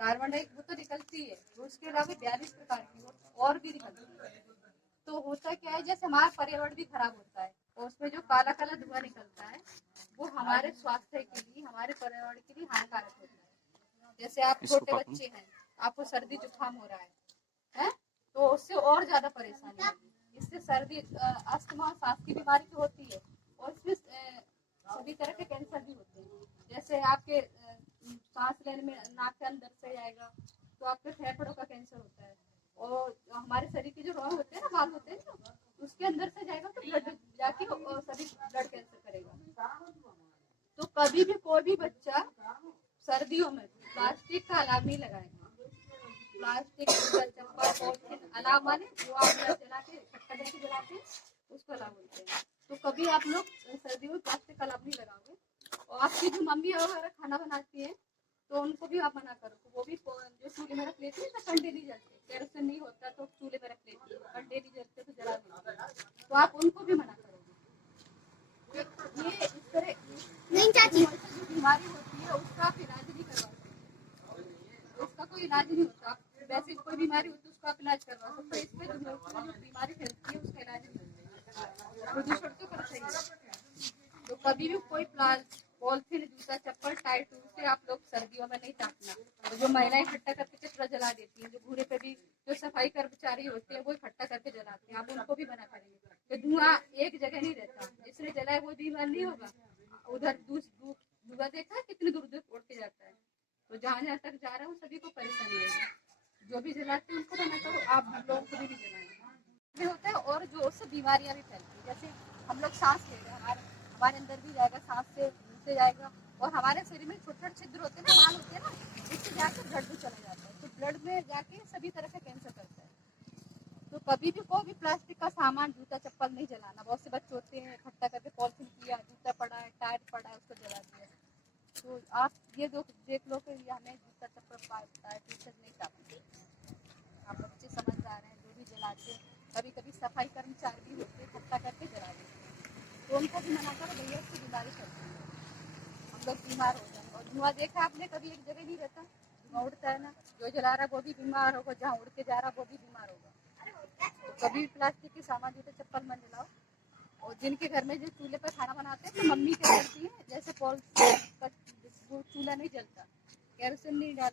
Carbon dioxide वो तो निकलती है, उसके अलावा 42 प्रकार की और भी निकलती है। तो होता क्या है, जैसे हमारा पर्यावरण भी खराब होता है और उसमें जो काला काला धुआं निकलता है वो हमारे स्वास्थ्य के लिए, हमारे पर्यावरण के लिए हानिकारक होता है। जैसे आप छोटे बच्चे हैं, आपको सर्दी जुकाम हो रहा है तो उससे और ज्यादा परेशानी होगी। इससे सर्दी, अस्थमा, सांस की बीमारी तो होती है और इसमें सभी तरह के कैंसर भी होते हैं। जैसे आपके सांस लेने में नाक के अंदर से जाएगा तो आपके फेफड़ों का कैंसर होता है, और हमारे शरीर के जो रोग होते हैं ना, बाल होते हैं ना, उसके अंदर से जाएगा तो ब्लड जाके और सभी ब्लड कैंसर करेगा। तो कभी भी कोई भी बच्चा सर्दियों में प्लास्टिक का अलाव नहीं लगाएगा। प्लास्टिक, चप्पल, पॉलिथीन अलाव माने जो आप जला के इकट्ठा करके जलाते हैं उसको अलाव बोलते हैं। तो कभी आप लोग सर्दियों में प्लास्टिक का अलाव नहीं लगाओगे। और आपकी जो मम्मी वगैरह खाना बनाती है तो उनको भी आप मना करो, वो भी जो चूल्हे में रख लेती है ना, कंडे नहीं जलते, केरोसिन नहीं होता तो चूल्हे में रख लेती है, कंडे नहीं जलते तो जला देते, तो आप उनको भी मना करोगे। ये इस तरह नहीं चाची, जो बीमारी होती है उसका आप इलाज नहीं करवा सकते, उसका कोई इलाज नहीं होता। वैसे कोई बीमारी होती है उसका आप इलाज करवा सकते हो, इसमें जो बीमारी फैलती है उसका इलाज नहीं होता। प्रदूषण तो करते ही। तो कभी भी कोई पॉलिथीन, जूता, चप्पल, टाइट से आप लोग सर्दियों में नहीं टाकना। तो जो महिलाएं इकट्ठा करके कचरा जला देती हैं, जो घूरे पे भी जो सफाई कर्मचारी होते हैं वो इकट्ठा करके जलाते हैं, आप उनको भी मना करेंगे। तो धुआं एक जगह नहीं रहता, जिसने जलाए वो बीमार नहीं होगा, उधर धुआं देखा है कितनी दूर दूर उड़ के जाता है। तो जहाँ जहाँ तक जा रहा है वो सभी को परेशानी होगी। जो भी जलाते हैं उनको मना करो, आप लोगों को भी जलाएंगे होता है। और जो उससे बीमारियां भी फैलती है, जैसे हम लोग सांस ले रहे हैं, हमारे अंदर भी जाएगा, सांस से जाएगा, और हमारे शरीर में छोटे छोटे छिद्र होते हैं ना, बाल होते हैं ना, इससे जाके ब्लड में चला जाता है, तो ब्लड में जाके सभी तरह का कैंसर करता है। तो कभी भी कोई भी प्लास्टिक का सामान, जूता चप्पल नहीं जलाना। बहुत से बच्चे होते हैं इकट्ठा करके पॉलिथीन किया, जूता पड़ा है, टायर पड़ा है, उसको जला दिया। तो आप ये देख लो कि हमें जूता चप्पल, टायर, टी शर्ट नहीं टाकना। आप बच्चे समझदार हैं, जो भी जलाते हैं, कभी कभी सफाई कर्मचारी भी होते हैं इकट्ठा करके जला देते हैं, तो उनको भी मना करो, भैया उसकी बीमारी फैलती है, हम लोग बीमार हो जाएंगे। और धुआं देखा आपने, कभी एक जगह नहीं रहता, धुआं उड़ता है ना, जो जला रहा वो भी बीमार होगा, जहाँ उड़ के जा रहा वो भी बीमार होगा। तो कभी प्लास्टिक के सामान, जूते चप्पल मत जलाओ। और जिनके घर में जो चूल्हे पर खाना बनाते हैं तो मम्मी क्या करती है, जैसे वो चूल्हा नहीं जलता, केरोसिन नहीं डाल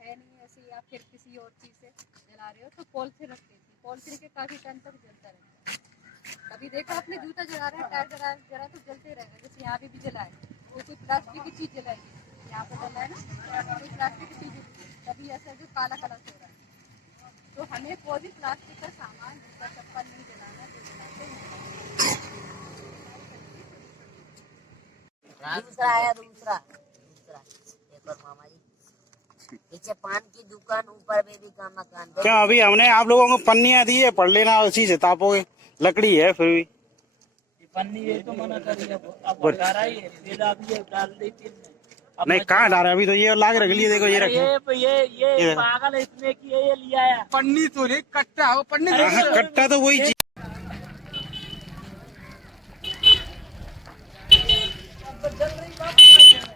है नहीं ऐसे, या फिर किसी और चीज़ से जला रहे हो तो पॉलिथीन रख देती है, पॉलिथीन के काफ़ी टाइम तक जलता रहता है। कभी देखा आपने जूता जला रहे हैं, टायर जला तो जलते रहेगा। जैसे यहाँ भी जलाए वो कोई प्लास्टिक की चीज़ जलाएगी, यहाँ पर जला है ना, कोई प्लास्टिक की चीज़, कभी ऐसा जो काला काला हो रहा है। तो हमें कोई भी प्लास्टिक का सामान, जूता चप्पल नहीं जलाना, जो जलाते हैं। दूसरा आया, दूसरा एक और मामा जी पीछे पान की दुकान, ऊपर बेबी का मकान। क्या अभी हमने आप लोगों को पन्नियां दी है, पढ़ लेना, उसी से तापोगे। लकड़ी है फिर भी पन्नी ये तो मना करी, अब हटा रही है, फिर आप ये डाल देती है। नहीं, कहाँ डाल रहे अभी तो ये लाग रख लिए, देखो ये रखे। ये पागल है, इसने कि ये लिया है पन्नी तो नहीं, कट्टा हो, पन्नी कट्टा तो वही चीज